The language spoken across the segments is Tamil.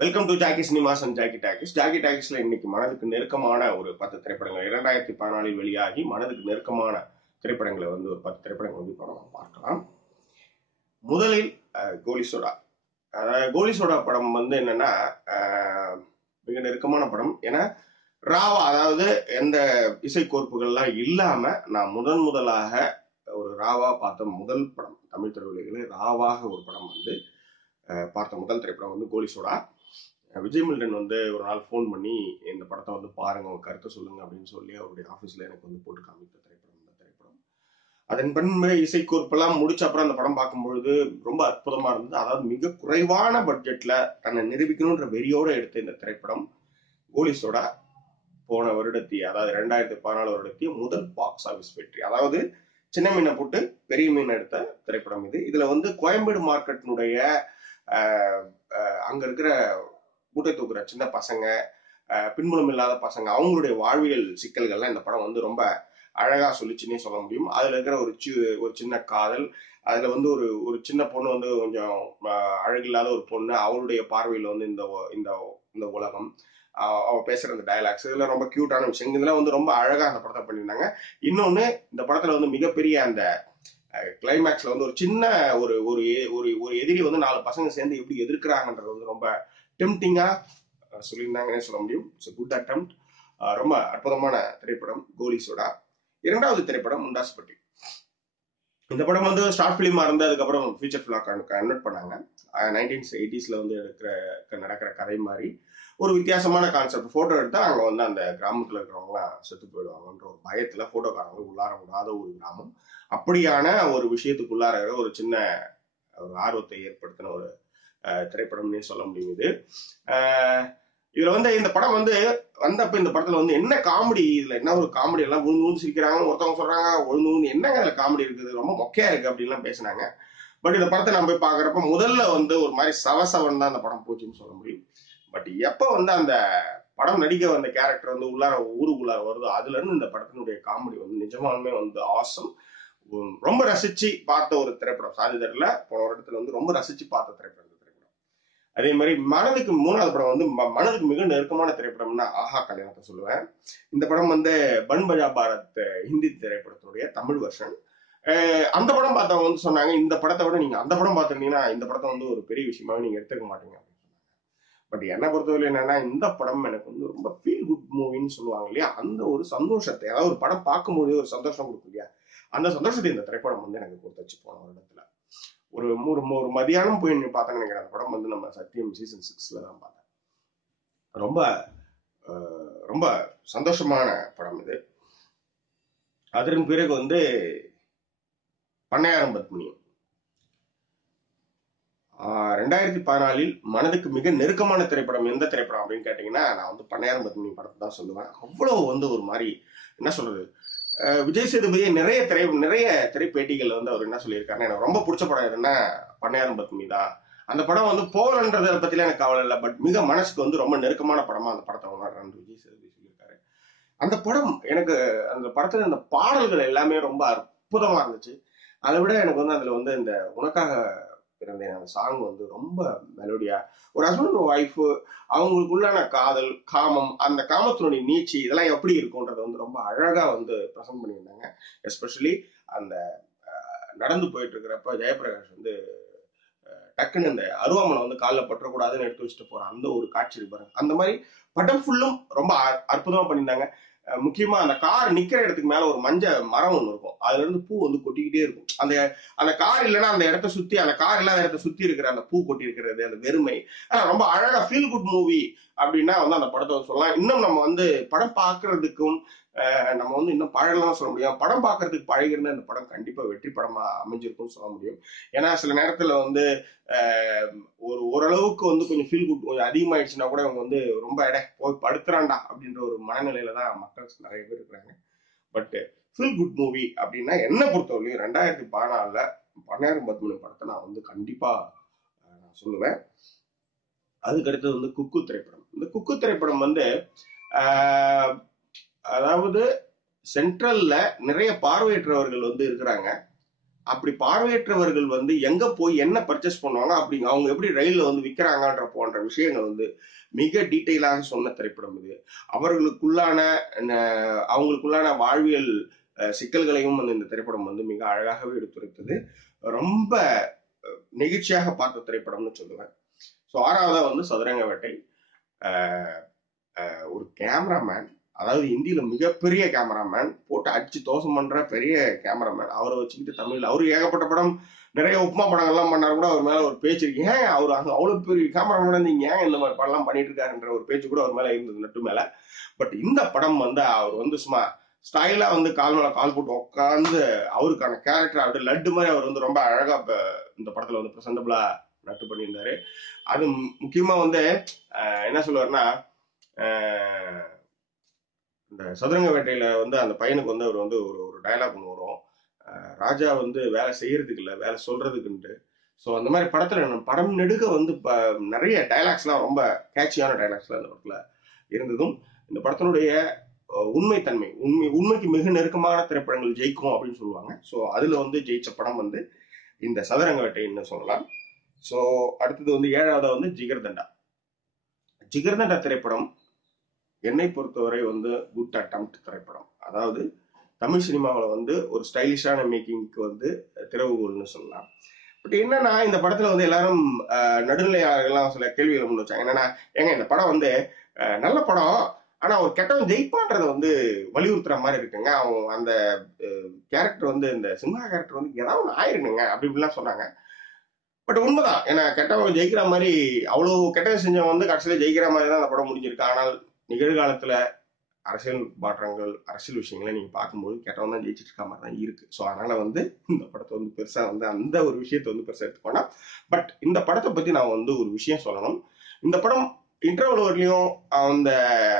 Welcome to Jackie cinemas and Jackie talkies Jackie டாக்கிஸ்ல இன்னைக்கு மனதுக்கு நெருக்கமான ஒரு பத்து திரைப்படங்கள். இரண்டாயிரத்தி பதினாலில் வெளியாகி மனதுக்கு நெருக்கமான திரைப்படங்களை வந்து ஒரு பத்து திரைப்படங்கள் வந்து இப்போ நம்ம பார்க்கலாம். முதலில் கோலி சோடா. கோலி சோடா படம் வந்து என்னன்னா மிக நெருக்கமான படம். ஏன்னா ராவா அதாவது எந்த இசைக்கோர்ப்புகள்லாம் இல்லாம நான் முதன் முதலாக ஒரு ராவா பார்த்த முதல் படம். தமிழ் திரையுலகிலே ராவாக ஒரு படம் வந்து பார்த்த முதல் திரைப்படம் வந்து கோலி சோடா. விஜய் மில்டன் வந்து ஒரு நாள் ஃபோன் பண்ணி இந்த படத்தை வந்து பாருங்க உங்க கருத்தை சொல்லுங்க அப்படின்னு சொல்லி அவருடைய ஆஃபீஸ்ல எனக்கு வந்து போட்டு காமித்த திரைப்படம் இந்த திரைப்படம். அதன் பின்பு இசைக்கோர்ப்பெல்லாம் முடிச்ச அப்புறம் அந்த படம் பார்க்கும்பொழுது ரொம்ப அற்புதமா இருந்தது. அதாவது மிக குறைவான பட்ஜெட்ல தன்னை நிரூபிக்கணுன்ற வெறியோட எடுத்த இந்த திரைப்படம் போலீஸோட போன வருடத்தி அதாவது ரெண்டாயிரத்தி பதினாலு வருடத்திய முதல் பாக்ஸ் ஆஃபீஸ் வெற்றி. அதாவது சின்ன மீனை போட்டு பெரிய மீன் எடுத்த திரைப்படம் இது. இதுல வந்து கோயம்பேடு மார்க்கெட்டினுடைய அங்க இருக்கிற மூட்டை தூக்குற சின்ன பசங்க பின்புலம் இல்லாத பசங்க அவங்களுடைய வாழ்வியல் சிக்கல்கள்லாம் இந்த படம் வந்து ரொம்ப அழகா சொல்லிச்சுன்னே சொல்ல முடியும். அதுல இருக்கிற ஒரு சி ஒரு சின்ன காதல் அதுல வந்து ஒரு ஒரு சின்ன பொண்ணு வந்து கொஞ்சம் அழகில்லாத ஒரு பொண்ணு அவளுடைய பார்வையில வந்து இந்த இந்த இந்த உலகம் அவ பேசுற அந்த டயலாக்ஸ் இதெல்லாம் ரொம்ப கியூட்டான விஷயம் இதெல்லாம் வந்து ரொம்ப அழகா அந்த படத்தை பண்ணியிருந்தாங்க. இன்னொன்னு இந்த படத்துல வந்து மிகப்பெரிய அந்த கிளைமேக்ஸ்ல வந்து ஒரு சின்ன ஒரு ஒரு ஒரு ஒரு எதிரி வந்து நாலு பசங்க சேர்ந்து எப்படி எதிர்க்கிறாங்கன்றது வந்து ரொம்ப டெம்டிங்காக uh, சொல்லியிருந்தாங்கன்னே சொல்ல முடியும். இட்ஸ் குட் அட்டம்ப்ட் ரொம்ப அற்புதமான திரைப்படம் கோலி சோடா. இரண்டாவது திரைப்படம் முண்டாசுப்பட்டி இந்த படம் வந்து ஸ்டார்ட் ஃபிலிமா இருந்து அதுக்கப்புறம் ஃபியூச்சர் ஃபிலாக் கன்வெர்ட் பண்ணாங்க. Uh, நைன்டீன் எயிட்டிஸ்ல வந்து எடுக்கிற நடக்கிற கதை மாதிரி. ஒரு வித்தியாசமான கான்செப்ட் போட்டோ எடுத்தா அங்க வந்து அந்த கிராமத்துல இருக்கிறவங்களாம் செத்து போயிடுவாங்கன்ற ஒரு பயத்துல போட்டோக்காரங்க உள்ளார விடாத ஒரு கிராமம். அப்படியான ஒரு விஷயத்துக்குள்ளார ஒரு சின்ன ஒரு ஆர்வத்தை ஏற்படுத்தின ஒரு திரைப்படம்னே சொல்ல முடியுது. இது இதுல வந்து இந்த படம் வந்து வந்தப்ப இந்த படத்துல வந்து என்ன காமெடி இதுல என்ன ஒரு காமெடி எல்லாம் விழுந்து விழுந்து சிரிக்கிறாங்க ஒருத்தவங்க சொல்றாங்க விழுந்து விழுந்து என்னங்க அதுல காமெடி இருக்குது ரொம்ப மொக்கையா இருக்கு அப்படின்லாம் பேசினாங்க. பட் இந்த படத்தை நம்ம போய் பாக்குறப்ப முதல்ல வந்து ஒரு மாதிரி சவசவன் தான் அந்த படம் போச்சுன்னு சொல்ல முடியும். பட் எப்ப வந்து அந்த படம் நடிக்க வந்த கேரக்டர் வந்து உள்ளார ஊருக்குள்ளார வருதோ அதுல இருந்து இந்த படத்தினுடைய காமெடி வந்து நிஜமாலுமே வந்து ஆசம். ரொம்ப ரசிச்சு பார்த்த ஒரு திரைப்படம் சாதிதர்ல போன வருடத்துல வந்து ரொம்ப ரசிச்சு பார்த்த திரைப்படம். அதே மாதிரி மனதுக்கு மூணாவது படம் வந்து ம- மனதுக்கு மிக நெருக்கமான திரைப்படம்னா ஆஹா கல்யாணத்தை சொல்லுவேன். இந்த படம் வந்து பன் பஜா பாரத் ஹிந்தி திரைப்படத்துடைய தமிழ் வருஷன் அந்த படம் பார்த்தவங்க வந்து சொன்னாங்க இந்த படத்தை விட நீங்க அந்த படம் பார்த்துருந்தீங்கன்னா இந்த படத்தை வந்து ஒரு பெரிய விஷயமாவே நீங்க எடுத்துக்க மாட்டீங்க அப்படின்னு சொன்னாங்க. பட் என்னை பொறுத்தவரை என்னன்னா இந்த படம் எனக்கு வந்து ரொம்ப ஃபீல் குட் மூவின்னு சொல்லுவாங்க இல்லையா? அந்த ஒரு சந்தோஷத்தை அதாவது ஒரு படம் பார்க்கும்போது ஒரு சந்தோஷம் கொடுக்கும் இல்லையா? அந்த சந்தோஷத்தை இந்த திரைப்படம் வந்து எனக்கு கொடுத்துச்சு போன வருடத்துல. ஒரு ஒரு ஒரு மதியானம் போய் நீ பார்த்தேன்னு நினைக்கிறேன். அந்த படம் வந்து நம்ம சத்தியம் சீசன் சிக்ஸ்ல தான் பார்த்தேன். ரொம்ப அஹ், ரொம்ப சந்தோஷமான படம் இது. அதன் பிறகு வந்து பண்ணையாரம் பத்மினி ஆஹ் ரெண்டாயிரத்தி பதினாலில் மனதுக்கு மிக நெருக்கமான திரைப்படம் எந்த திரைப்படம் அப்படின்னு கேட்டீங்கன்னா நான் வந்து பண்ணையாரம் பத்மினி படத்தை தான் சொல்லுவேன். அவ்வளவு வந்து ஒரு மாதிரி என்ன சொல்றது? விஜய் சேதுபதி நிறைய திரை நிறைய திரைப்பேட்டிகள் வந்து அவர் என்ன சொல்லியிருக்காருன்னா எனக்கு ரொம்ப பிடிச்ச படம் எதுன்னா பண்ணையாரம் பத்மி தான் அந்த படம் வந்து போகலன்றதை பற்றிலாம் எனக்கு கவலை இல்லை. பட் மிக மனசுக்கு வந்து ரொம்ப நெருக்கமான படமா அந்த படத்தை உணர்றேன் விஜய் சேதுபதி சொல்லியிருக்காரு. அந்த படம் எனக்கு அந்த படத்துல அந்த பாடல்கள் எல்லாமே ரொம்ப அற்புதமா இருந்துச்சு. அதை விட எனக்கு வந்து அதுல வந்து இந்த உனக்காக பிறந்தேன் அந்த சாங் வந்து ரொம்ப மெலோடியா ஒரு ஹஸ்பண்ட் ஒய்ஃப் அவங்களுக்குள்ளான காதல் காமம் அந்த காமத்தினுடைய நீச்சி இதெல்லாம் எப்படி இருக்கும்ன்றத வந்து ரொம்ப அழகா வந்து ப்ரெசென்ட் பண்ணியிருந்தாங்க. எஸ்பெஷலி அந்த நடந்து போயிட்டு இருக்கிறப்ப ஜெயபிரகாஷ் வந்து டக்குன்னு இந்த அருவாமனை வந்து காலில் பற்றக்கூடாதுன்னு எடுத்து வச்சுட்டு போற அந்த ஒரு காட்சி பாருங்க. அந்த மாதிரி படம் ஃபுல்லும் ரொம்ப அ- அற்புதமா பண்ணியிருந்தாங்க. முக்கியமா அந்த கார் நிக்கிற இடத்துக்கு மேல ஒரு மஞ்ச மரம் ஒன்று இருக்கும். அதுல இருந்து பூ வந்து கொட்டிக்கிட்டே இருக்கும். அந்த அந்த கார் இல்லைன்னா அந்த இடத்த சுத்தி அந்த கார் இல்லாத இடத்த சுத்தி இருக்கிற அந்த பூ கொட்டி இருக்கிறது அந்த வெறுமை. ஆனா ரொம்ப அழகா ஃபீல் குட் மூவி அப்படின்னா வந்து அந்த படத்தை சொல்லலாம். இன்னும் நம்ம வந்து படம் பாக்குறதுக்கும் நம்ம வந்து இன்னும் பழகலாம் சொல்ல முடியும் படம் பார்க்கறதுக்கு பழகிருந்தா இந்த படம் கண்டிப்பா வெற்றி படமா அமைஞ்சிருக்கும்னு சொல்ல முடியும். ஏன்னா சில நேரத்துல வந்து ஒரு ஓரளவுக்கு வந்து கொஞ்சம் ஃபீல் குட் கொஞ்சம் அதிகமாயிடுச்சுன்னா கூட இவங்க வந்து ரொம்ப இட போய் படுக்கிறான்டா அப்படின்ற ஒரு மனநிலையில தான் மக்கள் நிறைய பேர் இருக்கிறாங்க. பட் ஃபீல் குட் மூவி அப்படின்னா என்ன பொறுத்தவரையும் ரெண்டாயிரத்தி பதினாலில் பன்னாயிரம் பத்மனி படத்தை நான் வந்து கண்டிப்பா நான் சொல்லுவேன். அதுக்கு அடுத்தது வந்து குக்கு திரைப்படம். இந்த குக்கு திரைப்படம் வந்து அதாவது சென்ட்ரல்ல நிறைய பார்வையற்றவர்கள் வந்து இருக்கிறாங்க. அப்படி பார்வையற்றவர்கள் வந்து எங்க போய் என்ன பர்ச்சேஸ் பண்ணுவாங்க அப்படிங்க அவங்க எப்படி ரயில்ல வந்து விற்கிறாங்கன்ற போன்ற விஷயங்கள் வந்து மிக டீட்டெயிலாக சொன்ன திரைப்படம் இது. அவர்களுக்குள்ளான அவங்களுக்குள்ளான வாழ்வியல் சிக்கல்களையும் வந்து இந்த திரைப்படம் வந்து மிக அழகாகவே எடுத்துரைத்தது. ரொம்ப நெகிழ்ச்சியாக பார்த்த திரைப்படம்னு சொல்லுவேன். ஸோ ஆறாவதா வந்து சதுரங்க வேட்டை. ஒரு கேமராமேன் அதாவது இந்தியில மிகப்பெரிய கேமராமேன் போட்டு அடிச்சு தோசம் பண்ற பெரிய கேமராமேன் அவரை வச்சுக்கிட்டு தமிழ்ல அவரு ஏகப்பட்ட படம் நிறைய உப்புமா படங்கள்லாம் பண்ணாரு கூட அவர் மேல ஒரு பேச்சு இருக்கு. ஏன் அவர் அங்க அவ்வளவு பெரிய கேமராமேன் வந்து ஏன் இந்த மாதிரி படம்லாம் பண்ணிட்டு இருக்காருன்ற ஒரு பேச்சு கூட அவர் மேல இருந்தது நட்டு மேல. பட் இந்த படம் வந்து அவர் வந்து சும்மா ஸ்டைலா வந்து கால் மேல கால் போட்டு உட்காந்து அவருக்கான கேரக்டர் அப்படி லட்டு மாதிரி அவர் வந்து ரொம்ப அழகா இந்த படத்துல வந்து பிரசன்டபிளா நட்டு பண்ணியிருந்தாரு. அது மு- முக்கியமா வந்து என்ன சொல்லுவாருன்னா இந்த சதுரங்க வேட்டையில வந்து அந்த பையனுக்கு வந்து அவர் வந்து ஒரு ஒரு டயலாக் ஒன்று வரும். ராஜா வந்து வேலை செய்யறதுக்கு இல்லை வேலை சொல்றதுக்குன்ட்டு. ஸோ அந்த மாதிரி படத்துல படம் நெடுக வந்து ப நிறைய டைலாக்ஸ்லாம் ரொம்ப கேட்சியான டைலாக்ஸ்லாம் இந்த படத்துல இருந்ததும் இந்த படத்தினுடைய உண்மைத்தன்மை உண்மை உண்மைக்கு மிக நெருக்கமான திரைப்படங்கள் ஜெயிக்கும் அப்படின்னு சொல்லுவாங்க. ஸோ அதுல வந்து ஜெயிச்ச படம் வந்து இந்த சதுரங்க வேட்டைன்னு சொல்லலாம். ஸோ அடுத்தது வந்து ஏழாவதா வந்து ஜிகர்தண்டா. ஜிகர்தண்டா திரைப்படம் என்னை பொறுத்தவரை வந்து குட் அட்டம்ப்ட் திரைப்படம். அதாவது தமிழ் சினிமாவில் வந்து ஒரு ஸ்டைலிஷான மேக்கிங்க்கு வந்து திறவுகோல்னு சொல்லலாம். பட் என்னன்னா இந்த படத்துல வந்து எல்லாரும் நடுநிலையாளர்கள்லாம் சில கேள்விகளை முன் வச்சாங்க. என்னன்னா ஏங்க இந்த படம் வந்து நல்ல படம். ஆனா ஒரு கெட்டவன் ஜெயிப்பான்றத வந்து வலியுறுத்துற மாதிரி இருக்குங்க. அவன் அந்த கேரக்டர் வந்து இந்த சினிமா கேரக்டர் வந்து ஏதாவது ஒன்று ஆயிருக்குங்க அப்படி இப்படிலாம் சொன்னாங்க. பட் உண்மைதான். ஏன்னா கெட்டவன் ஜெயிக்கிற மாதிரி அவ்வளவு கெட்டது செஞ்சவன் வந்து கடைசியில ஜெயிக்கிற மாதிரி தான் அந்த படம் முடிஞ்சிருக்கு. ஆனால் நிகழ்காலத்தில் அரசியல் மாற்றங்கள் அரசியல் விஷயங்களை நீங்கள் பார்க்கும்போது கெட்டவன் தான் ஜெயிச்சிட்டு இருக்க மாதிரி தான் இருக்கு. ஸோ அதனால வந்து இந்த படத்தை வந்து பெருசாக வந்து அந்த ஒரு விஷயத்தை வந்து பெருசாக எடுத்துக்கோனா பட் இந்த படத்தை பற்றி நான் வந்து ஒரு விஷயம் சொல்லணும். இந்த படம் இன்டர்வல் வரலையும் அந்த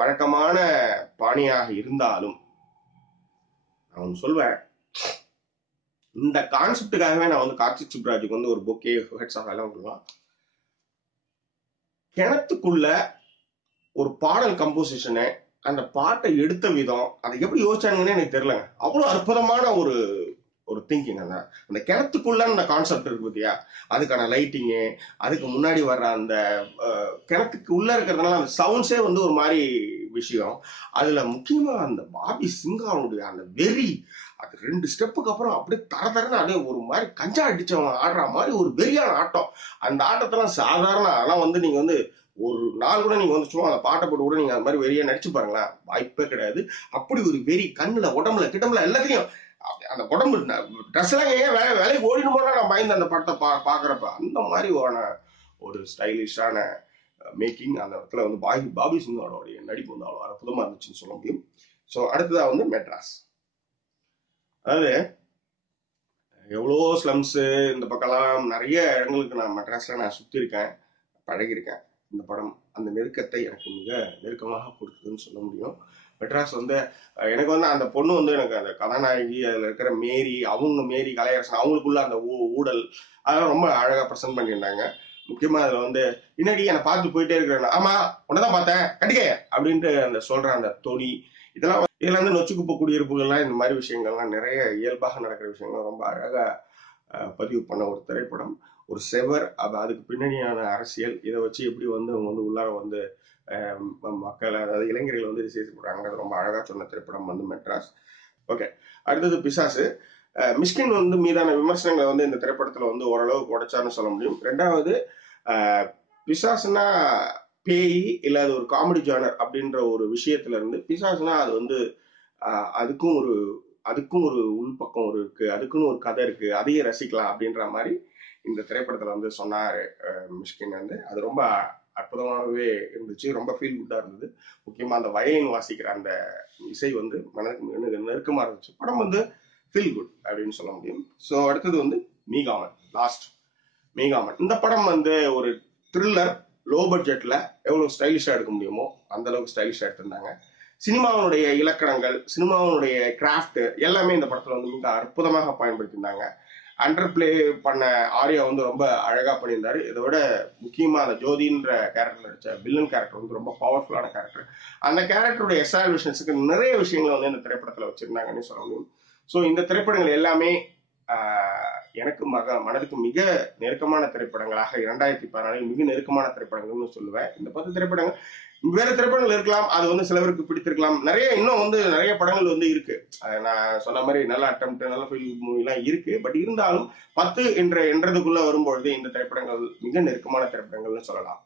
வழக்கமான பாணியாக இருந்தாலும் நான் ஒன்று சொல்வேன். இந்த கான்செப்டுக்காகவே நான் வந்து கார்த்திக் சுப்ராஜுக்கு வந்து ஒரு பொக்கே ஹெட்ஸ் ஆஃப் எல்லாம் கொடுக்கலாம் கிணத்துக்குள்ள ஒரு பாடல் கம்போசிஷனு அந்த பாட்டை எடுத்த விதம் அதை எப்படி யோசிச்சாங்கன்னு எனக்கு தெரியலங்க. அவ்வளவு அற்புதமான ஒரு ஒரு திங்கிங் அந்த அந்த கிணத்துக்குள்ள அந்த கான்செப்ட் இருக்கு பத்தியா? அதுக்கான லைட்டிங்கு அதுக்கு முன்னாடி வர்ற அந்த அஹ், கிணத்துக்கு உள்ள இருக்கிறதுனால அந்த சவுண்ட்ஸே வந்து ஒரு மாதிரி விஷயம். அதுல முக்கியமா அந்த பாபி சிங்காவுடைய அந்த வெறி அது ரெண்டு ஸ்டெப்புக்கு அப்புறம் அப்படியே தர தரன்னு அப்படியே ஒரு மாதிரி கஞ்சா அடிச்சவன் ஆடுற மாதிரி ஒரு வெறியான ஆட்டம். அந்த ஆட்டத்தெல்லாம் சாதாரண அதெல்லாம் வந்து நீங்க வந்து ஒரு நாள் கூட நீங்க வந்து சும்மா அந்த பாட்டை போட்டு கூட நீங்க அந்த மாதிரி வெறியா நடிச்சு பாருங்களேன் வாய்ப்பே கிடையாது. அப்படி ஒரு வெறி கண்ணுல உடம்புல கிட்டம்புல எல்லாத்தையும் அப்படி அந்த உடம்பு ட்ரெஸ் எல்லாம் ஏன் வேலை வேலைக்கு ஓடிடுமோனா நான் பயந்து அந்த படத்தை பா பாக்குறப்ப. அந்த மாதிரி ஒரு ஸ்டைலிஷான மேக்கிங் அந்த இடத்துல வந்து பாபி பாபி சிங்கோடைய நடிப்பு வந்து அவ்வளோ அற்புதமா இருந்துச்சுன்னு சொல்ல முடியும். ஸோ அடுத்ததாக வந்து மெட்ராஸ். அதாவது எவ்வளோ ஸ்லம்ஸு இந்த பக்கம்லாம் நிறைய இடங்களுக்கு நான் மெட்ராஸில் நான் சுற்றிருக்கேன் பழகிருக்கேன் பழகியிருக்கேன். இந்த படம் அந்த நெருக்கத்தை எனக்கு மிக நெருக்கமாக கொடுத்ததுன்னு சொல்ல முடியும். மெட்ராஸ் வந்து எனக்கு வந்து அந்த பொண்ணு வந்து எனக்கு அந்த கதாநாயகி அதில் இருக்கிற மேரி அவங்க மேரி கலையரசன் அவங்களுக்குள்ள அந்த ஊ- ஊடல் அதெல்லாம் ரொம்ப அழகாக ப்ரெசென்ட் பண்ணியிருந்தாங்க. முக்கியமாக அதில் வந்து பின்னாடி என்னை பார்த்து போயிட்டே இருக்கிறேன் ஆமாம் உன்னை தான் பார்த்தேன். கட்டிக்க அப்படின்ட்டு அந்த சொல்கிற அந்த தொனி இதெல்லாம் இதில் வந்து நொச்சுக்குப்ப குடியிருப்புகள்லாம் இந்த மாதிரி விஷயங்கள்லாம் நிறைய இயல்பாக நடக்கிற விஷயங்கள் ரொம்ப அழகாக பதிவு பண்ண ஒரு திரைப்படம். ஒரு செவர் அது அதுக்கு பின்னணியான அரசியல். இதை வச்சு எப்படி வந்து அவங்க வந்து உள்ளார வந்து மக்களை அதாவது இளைஞர்கள் வந்து சேர்த்துப்படுறாங்கிறது ரொம்ப அழகாக சொன்ன திரைப்படம் வந்து மெட்ராஸ். ஓகே. அடுத்தது பிசாசு. மிஷ்கின் வந்து மீதான விமர்சனங்களை வந்து இந்த திரைப்படத்தில் வந்து ஓரளவுக்கு உடைச்சான்னு சொல்ல முடியும். ரெண்டாவது பிசாசுனா பேய் இல்ல அது ஒரு காமெடி ஜானர் அப்படின்ற ஒரு விஷயத்துல இருந்து பிசாசுனா அது வந்து அதுக்கும் ஒரு அதுக்கும் ஒரு உள்பக்கம் ஒரு இருக்கு அதுக்குன்னு ஒரு கதை இருக்கு அதையே ரசிக்கலாம் அப்படின்ற மாதிரி இந்த திரைப்படத்துல வந்து சொன்னார் மிஷ்கின் வந்து. அது ரொம்ப அற்புதமாகவே இருந்துச்சு ரொம்ப ஃபீல் குட்டாக இருந்தது. முக்கியமாக அந்த வயலின் வாசிக்கிற அந்த இசை வந்து மனதுக்கு நெருக்கமாக இருந்துச்சு. படம் வந்து ஃபீல் குட் அப்படின்னு சொல்ல முடியும். ஸோ அடுத்தது வந்து மீகாமன் லாஸ்ட் மீகாமன். இந்த படம் வந்து ஒரு த்ரில்லர் லோ பட்ஜெட்டில் எவ்வளோ ஸ்டைலிஷாக எடுக்க முடியுமோ அந்த அளவுக்கு ஸ்டைலிஷா எடுத்திருந்தாங்க. சினிமாவினுடைய இலக்கணங்கள் சினிமாவினுடைய கிராஃப்ட் எல்லாமே இந்த படத்துல வந்து மிக அற்புதமாக பயன்படுத்தியிருந்தாங்க. அண்டர் பிளே பண்ண ஆர்யா வந்து ரொம்ப அழகா பண்ணியிருந்தாரு. இதை விட முக்கியமா அந்த ஜோதின்ற கேரக்டர் நடிச்ச வில்லன் கேரக்டர் வந்து ரொம்ப பவர்ஃபுல்லான கேரக்டர் அந்த கேரக்டருடைய எஸ்டாலிஷன்ஸுக்கு நிறைய விஷயங்களை வந்து இந்த திரைப்படத்துல வச்சிருந்தாங்கன்னு சொல்ல முடியும். ஸோ இந்த திரைப்படங்கள் எல்லாமே எனக்கு மக மனதுக்கு மிக நெருக்கமான திரைப்படங்களாக இரண்டாயிரத்தி பதினாலில் மிக நெருக்கமான திரைப்படங்கள்னு சொல்லுவேன். இந்த பத்து திரைப்படங்கள் வேற திரைப்படங்கள் இருக்கலாம் அது வந்து சிலவருக்கு பிடித்திருக்கலாம். நிறைய இன்னும் வந்து நிறைய படங்கள் வந்து இருக்கு. நான் சொன்ன மாதிரி நல்ல அட்டம் நல்ல ஃபீல் மூவிலாம் இருக்கு. பட் இருந்தாலும் பத்து என்ற என்றதுக்குள்ள வரும்பொழுது இந்த திரைப்படங்கள் மிக நெருக்கமான திரைப்படங்கள்னு சொல்லலாம்.